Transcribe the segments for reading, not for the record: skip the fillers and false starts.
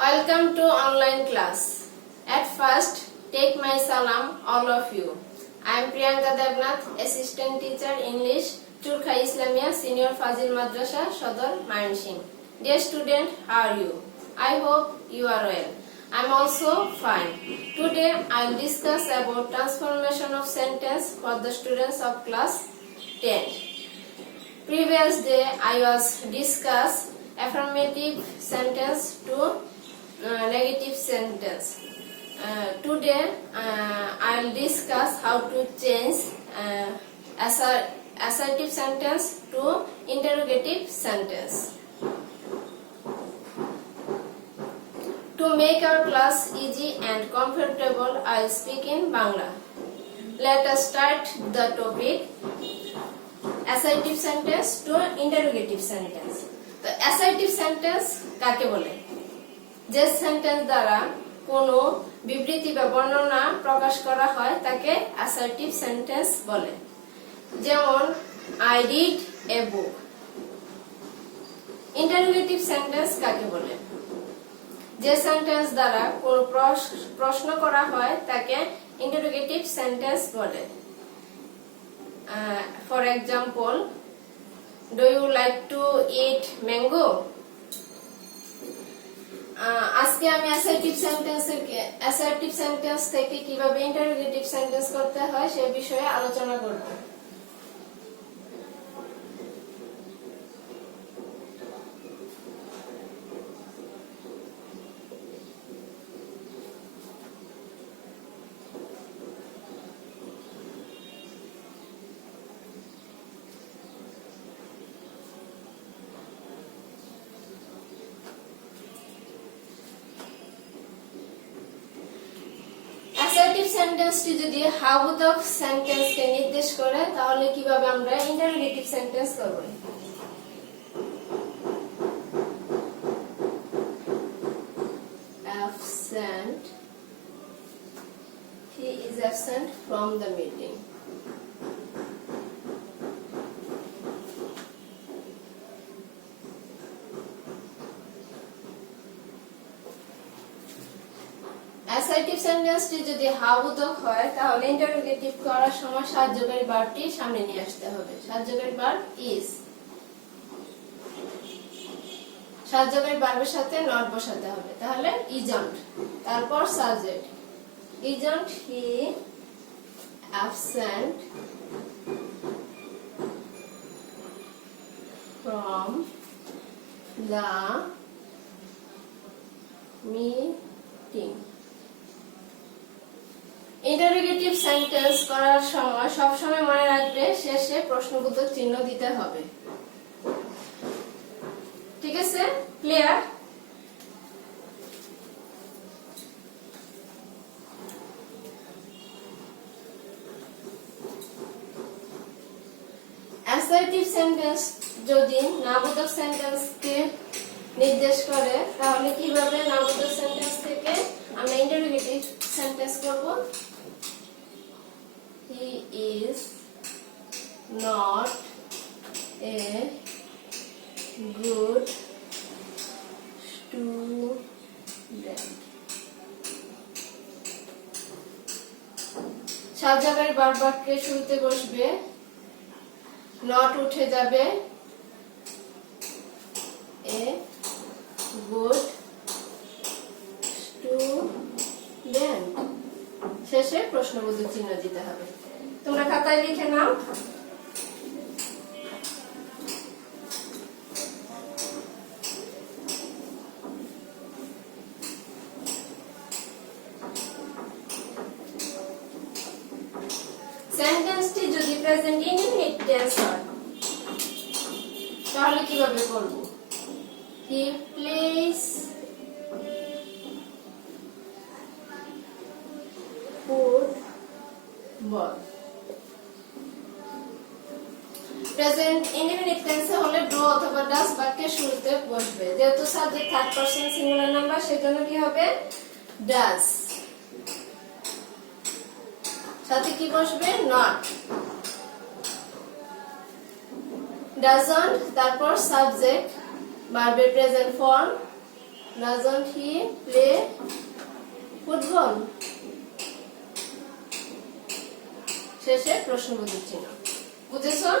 Welcome to online class. At first, take my salam, all of you. I am Priyanka Devnath, Assistant Teacher English, Turkha Islamia Senior Fazil Madrasa, Sodor, Mayansingh. Dear student, how are you? I hope you are well. I am also fine. Today, I will discuss about transformation of sentence for the students of class 10. Previous day, I was discuss affirmative sentence to negative sentence. Today I will discuss how to change assertive sentence to interrogative sentence. To make our class easy and comfortable, I will speak in Bangla. Let us start the topic. Assertive sentence to interrogative sentence. তো assertive sentence কাকে বলে? যে সেন্টেন্স দ্বারা কোনো বিবৃতি বা বর্ণনা প্রকাশ করা হয় তাকে assertive sentence বলে। যেমন I read a book. Interrogative sentence কাকে বলে? যে সেন্টেন্স দ্বারা কোনো প্রশ্ন করা হয় তাকে interrogative sentence বলে। For example, do you like to eat mango? আজকে আমি assertive sentence থেকে কিভাবে interrogative sentence করতে হয় সে বিষয়ে আলোচনা করব। assertive সেন্টেন্সটি যদি হাবোধক সেন্টেন্সকে নির্দেশ করে তাহলে কিভাবে আমরা ইন্টারোগেটিভ সেন্টেন্স করব? Absent. He is absent from the meeting. Assertive সেন্টেন্সটি যদি হাবোধক হয় তাহলে ইন্টারোগেটিভ করার সময় সাহায্যকারী ভার্বটি সামনে নিয়ে আসতে হবে। সাহায্যকারী ভার্ব ইজ, সাহায্যকারী ভার্বের সাথে নট বসাতে হবে, তাহলে ইজন্ট, তারপর subject isn't he absent from the meeting. Interrogative sentence করার সময় সবসময় মনে রাখবে শেষে প্রশ্নবোধক চিহ্ন দিতে হবে। ঠিক আছে? ক্লিয়ার? অ্যাসার্টিভ সেন্টেন্স যদি নাবোধক সেন্টেন্সকে নির্দেশ করে তাহলে কিভাবে নাবোধক সেন্টেন্স থেকে আমরা ইন্টারোগেটিভ সেন্টেন্স করব? He is not a good student. সাহায্যকারী ভার্ব বাক্যে শুরুতে বসবে, নট উঠে যাবে, a good student, শেষে প্রশ্নবোধক চিহ্ন দিতে হবে। তোমরা খাতায় লিখে নাও। সেন্টেন্সটি যদি প্রেজেন্ট ইনডিফিনিট টেন্স হয় তাহলে কিভাবে করব? He plays football. Present indefinite টেন্সে হলে ডু অথবা ডাজ বাক্যের শুরুতে বসবে। যেহেতু subject third person singular number সেজন্য কি হবে? ডাজ। সাথে কি বসবে? নট। ডাজন্ট, তারপর সাবজেক্ট ভার্বের present form Doesn't he play football? শেষে প্রশ্নবোধক চিহ্ন। বুঝেছো?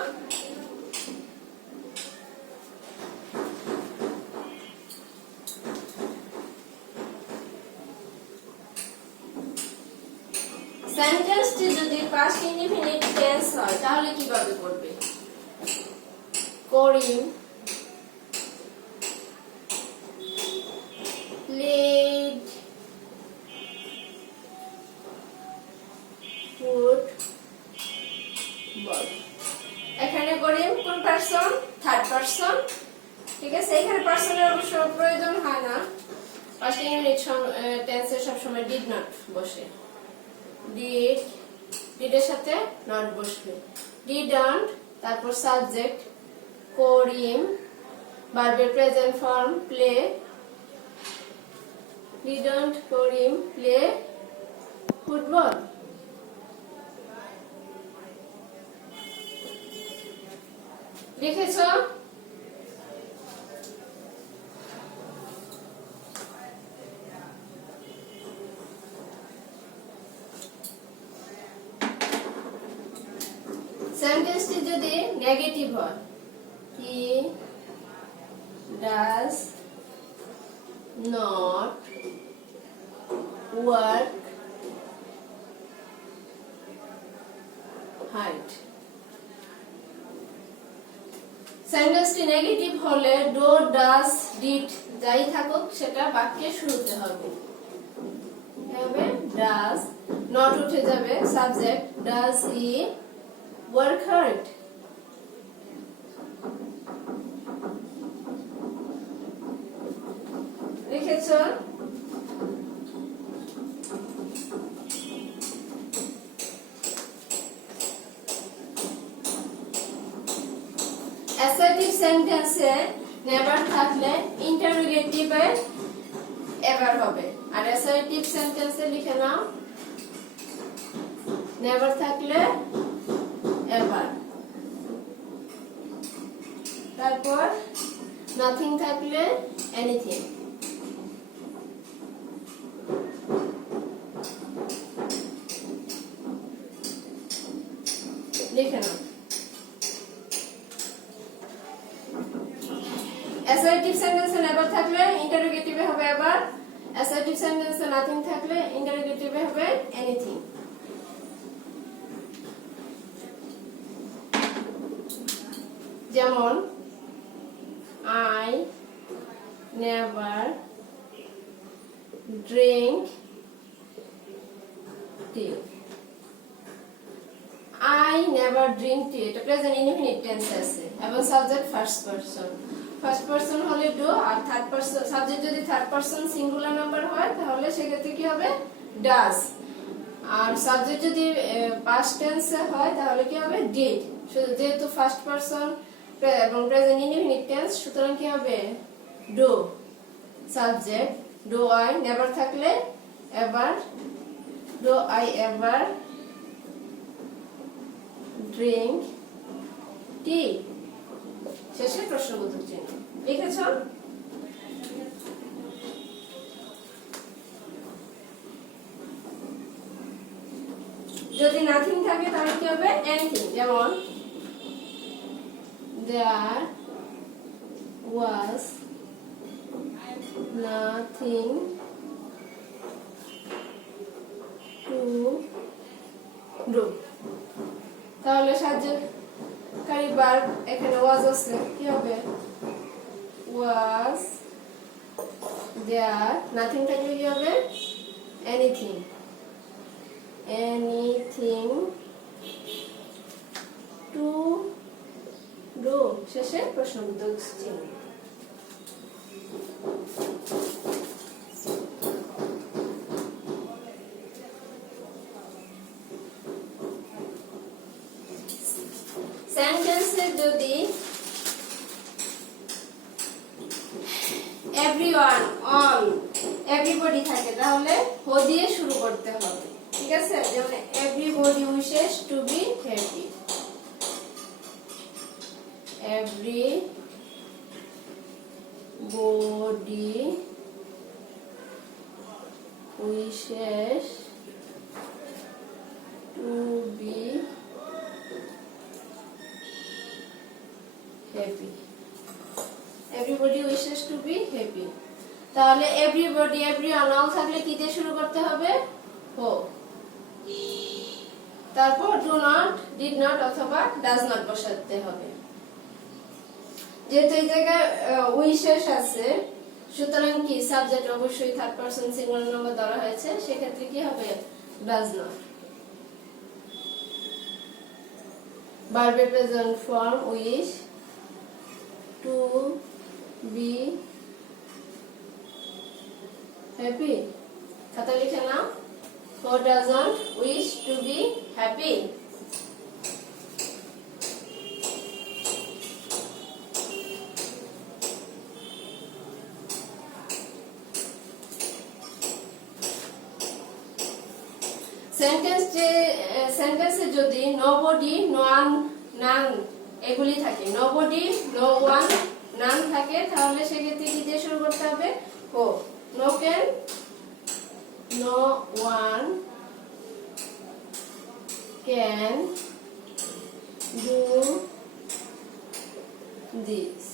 সেন্টেন্সটি যদি পাস্ট ইনডিফিনিট টেন্স হয় তাহলে কিভাবে করবে? করিম played football। এখানে করিম কোন পারসন? Third person. ঠিক আছে, এখানে পারসনের অবশ্য প্রয়োজন হয় না। পাস্ট ইনডিফিনিট টেন্সে সব সময় ডিড নট বসে। ডিড এর সাথে নট বসবে। ডিডন্ট, তারপর সাবজেক্ট করিম, ভার্বের present form play. Didn't Karim play football? লিখেছো? সেন্টেন্সটি যদি নেগেটিভ হয়, he does not work hard. সেন্টেন্সটি নেগেটিভ হলে ডো, ডাজ, ডিড যাই থাকুক সেটা বাক্যের শুরুতে হবে। হবে ডাজ, নট উঠে যাবে, subject does he work hard? লিখেছো? অ্যাসার্টিভ সেন্টেন্সে নেভার থাকলে ইন্টারোগেটিভে এভার হবে। আর অ্যাসার্টিভ সেন্টেন্সে লিখে নাও নেভার থাকলে এভার, তারপর নাথিং থাকলে এনিথিং। লিখে নাও। অ্যাসার্টিভ সেন্টেন্সে নেভার থাকলে ইন্টারোগেটিভে হবে এভার, অ্যাসার্টিভ সেন্টেন্সে নাথিং থাকলে ইন্টারোগেটিভে হবে এনিথিং। যেমন I never drink tea। I never drink tea এটা প্রেজেন্ট ইনডিফিনিট টেন্স আছে এবং subject first person. First person হলে ডু, আর থার্ড পারসন সাবজেক্ট যদি থার্ড পারসন সিঙ্গুলার নাম্বার হয় তাহলে সেক্ষেত্রে কি হবে? ডাজ। আর সাবজেক্ট যদি পাস্ট টেন্সে হয় তাহলে কি হবে? ডিড। যেহেতু ফার্স্ট পারসন এবং প্রেজেন্ট ইনডিফিনিট টেন্স সুতরাং কি হবে? Do, subject do I, never থাকলে ever, do I ever drink tea. শেষে প্রশ্নবোধক চিহ্ন। লিখেছো? যদি নাথিং থাকে তাহলে কি হবে? এনিথিং। যেমন there was nothing to do। তাহলে সাহায্যকারী ভার্ব এখানে was আছে, কি হবে? was there, nothing থাকলে কি হবে? anything, anything to do। শেষে প্রশ্নবোধক চিহ্ন। সেন্টেন্সে যদি everyone, all, everybody থাকে তাহলে হো দিয়ে শুরু করতে হবে। ঠিক আছে, যেমন everybody wishes to be happy। everybody wishes to be happy. Everybody wishes to be happy. তাহলে everybody everyone all থাকলে কি দিয়ে শুরু করতে হবে? hope. তারপর do not, did not অথবা does not বসাতে হবে। যেহেতু এই জায়গায় উইশেস আছে, সুতরাং কি সাবজেক্ট অবশ্যই থার্ড পারসন সিঙ্গুলার নাম্বার ধরা হয়েছে, সেক্ষেত্রে কি হবে? does not। ভার্বের present form wish to be happy. খাতা লিখে নাও। Who doesn't wish to be happy? সেন্টেন্সে যদি nobody, no one, none এগুলি থাকে, nobody, no one, none থাকে, তাহলে সেক্ষেত্রে কি দিয়ে শুরু করতে হবে? হো। no can, no one can do this.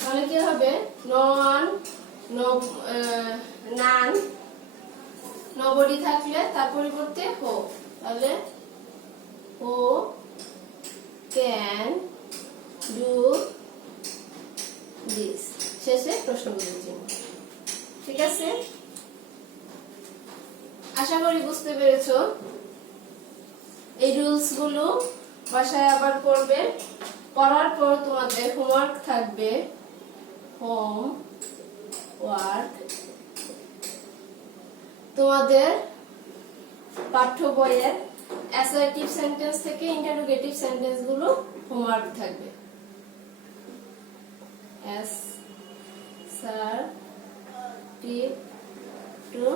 তাহলে কি হবে? no one, no none, nobody থাকলে তার পরিবর্তে হো, তাহলে হো can do this। শেষে প্রশ্নবোধক চিহ্ন। ঠিক আছে, আশা করি বুঝতে পেরেছো। এই রুলস গুলো বাসায় আবার পড়বে, পড়ার পর তোমাদের হোমওয়ার্ক থাকবে। হোম ওয়ার্ক তোমাদের পাঠ্য বইয়ের অ্যাসার্টিভ সেন্টেন্স থেকে ইন্টারোগেটিভ সেন্টেন্স গুলো হোমওয়ার্ক থাকবে। অ্যাসার্টিভ টু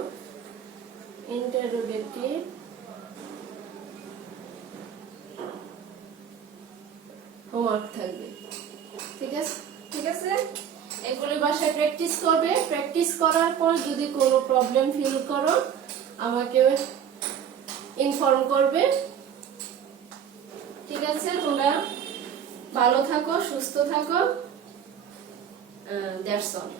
ইন্টারোগেটিভ হোমওয়ার্ক থাকবে। ঠিক আছে, ঠিক আছে, এগুলো বাসায় প্র্যাকটিস করবে। প্র্যাকটিস করার পর যদি কোনো প্রবলেম ফিল করো আমাকে ইনফর্ম করবে। ঠিক আছে, তোমরা ভালো থাকো, সুস্থ থাকো। That's all.